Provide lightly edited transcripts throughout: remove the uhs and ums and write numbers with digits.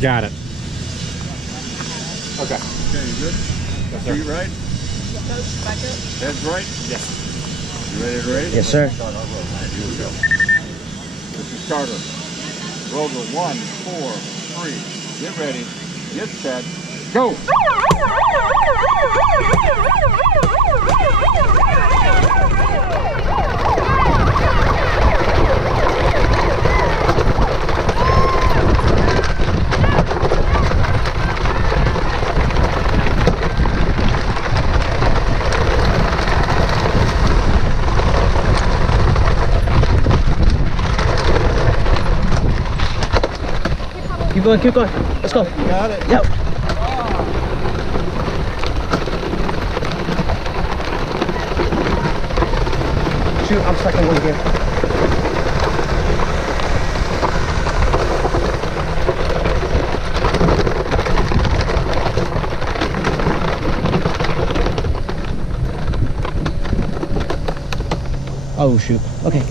Got it. Okay. Okay, you good? Yes, sir. Feet right? Back up. Heads right? Yes. You ready to race? Yes, sir. Start our road. Here we go. This is starter. Rover 1, 4, 3. Get ready. Get set. Go! Keep going, keep going. Let's go. You got it? Yep. Shoot, I'm stuck in one gear. Oh shoot. Okay.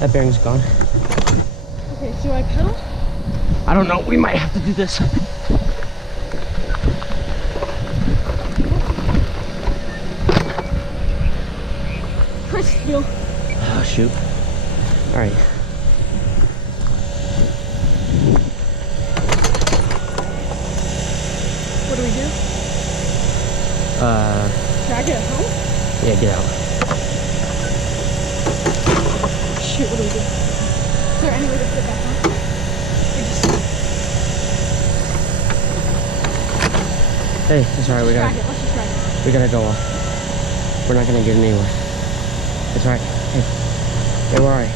That bearing's gone. Okay, do I pedal? I don't know. We might have to do this. Push heel. Oh shoot. All right. What do we do? Drag it home? Yeah, get out. Shoot, what do we do? Is there any way to put it back on? We just Hey, it's alright. We drag gotta, it. Let's just drag it. we gotta go off. We're not gonna get anywhere. It's alright. Hey, hey, we're alright.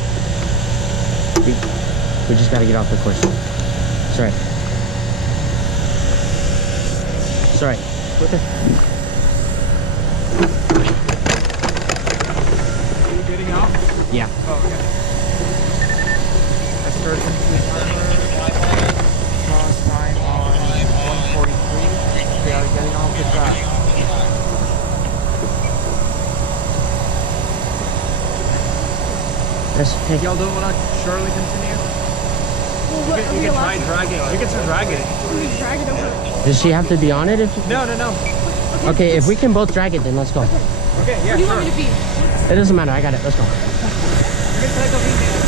We just gotta get off the course. It's alright. It's alright. Okay. Are you getting out? Yeah. Oh, okay. Emergency timer. Cross time on 143. We are getting off the track. Yes. Hey. Y'all don't want to surely continue? Well, what, You can try drag it. You can try drag it. We drag it over. Does she have to be on it? If No. okay, if we can both drag it, then let's go. Okay, yeah, What do you sure. want me to be? It doesn't matter. I got it. Let's go. You can take a lead in.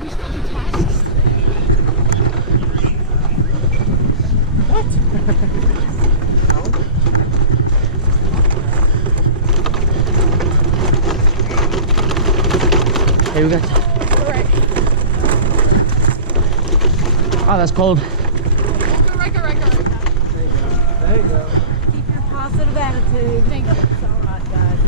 We still do tasks. Hey, we got. Alright. Oh, that's cold. Go right. There you go. Keep your positive attitude. Thank you so much, guys.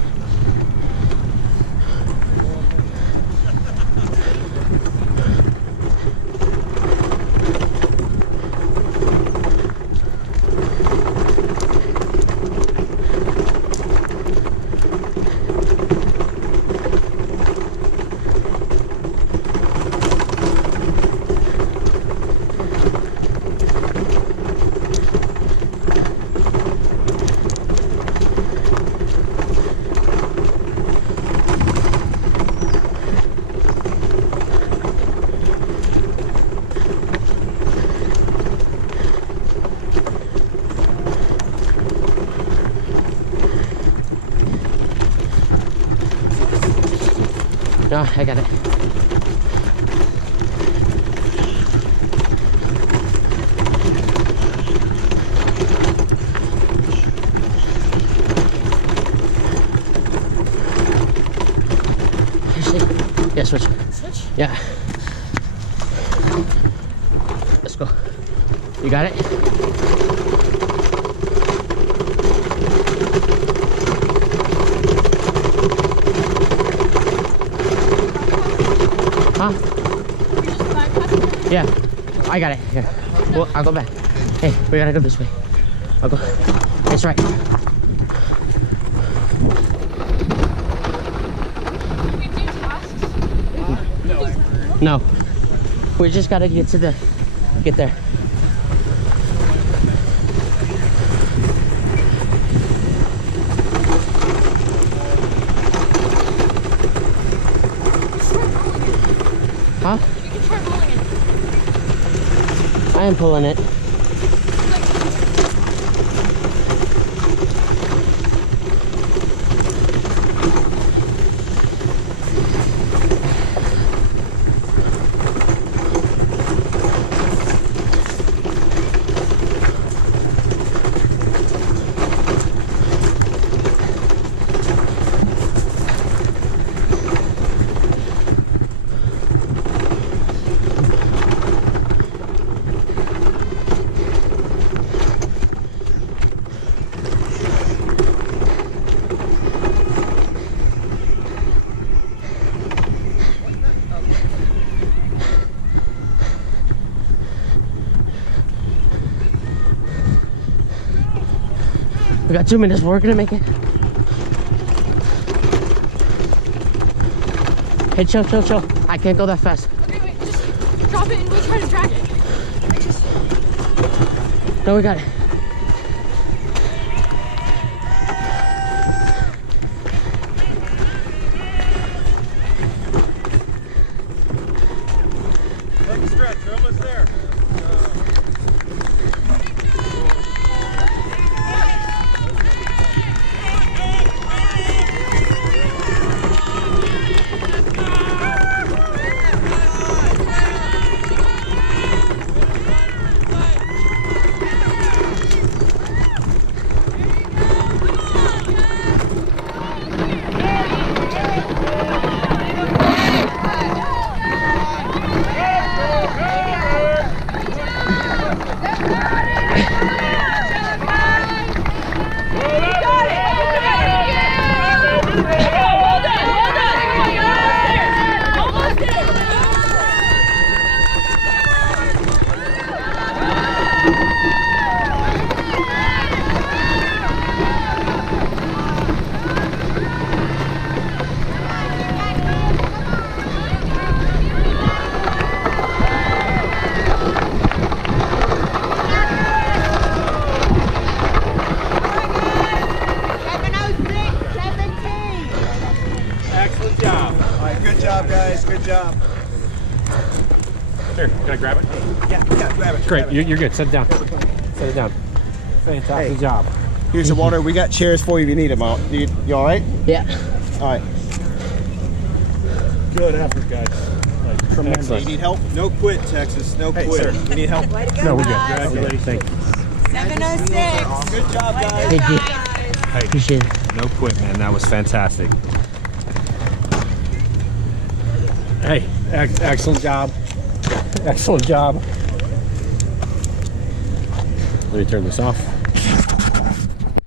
No, I got it. Yeah, switch. Switch? Yeah. Let's go. You got it? Huh? Yeah. I got it. Here. Well, I'll go back. Hey, we gotta go this way. I'll go. That's right. No. We just gotta get there. Huh? You can try rolling it. I am pulling it. We got 2 minutes. We're gonna make it. Hey, chill. I can't go that fast. Okay, wait, just drop it and we'll try to drag it. Just... No, we got it. Take a stretch, you're almost there. Good job. Here, can I grab it? Yeah, grab it. Great, you're good. Set it down. Set it down. Fantastic job. Here's the water. We got chairs for you if you need them. You all right? Yeah. All right. Good effort, guys. Tremendous. Do you need help? No quit, Texas. No quit. Sir, you need help? No, we're good. Congratulations. Thank you. 706. Good job, guys. Thank you. Hey, Appreciate it. no quit, man. That was fantastic. Hey, excellent job. Excellent job. Let me turn this off.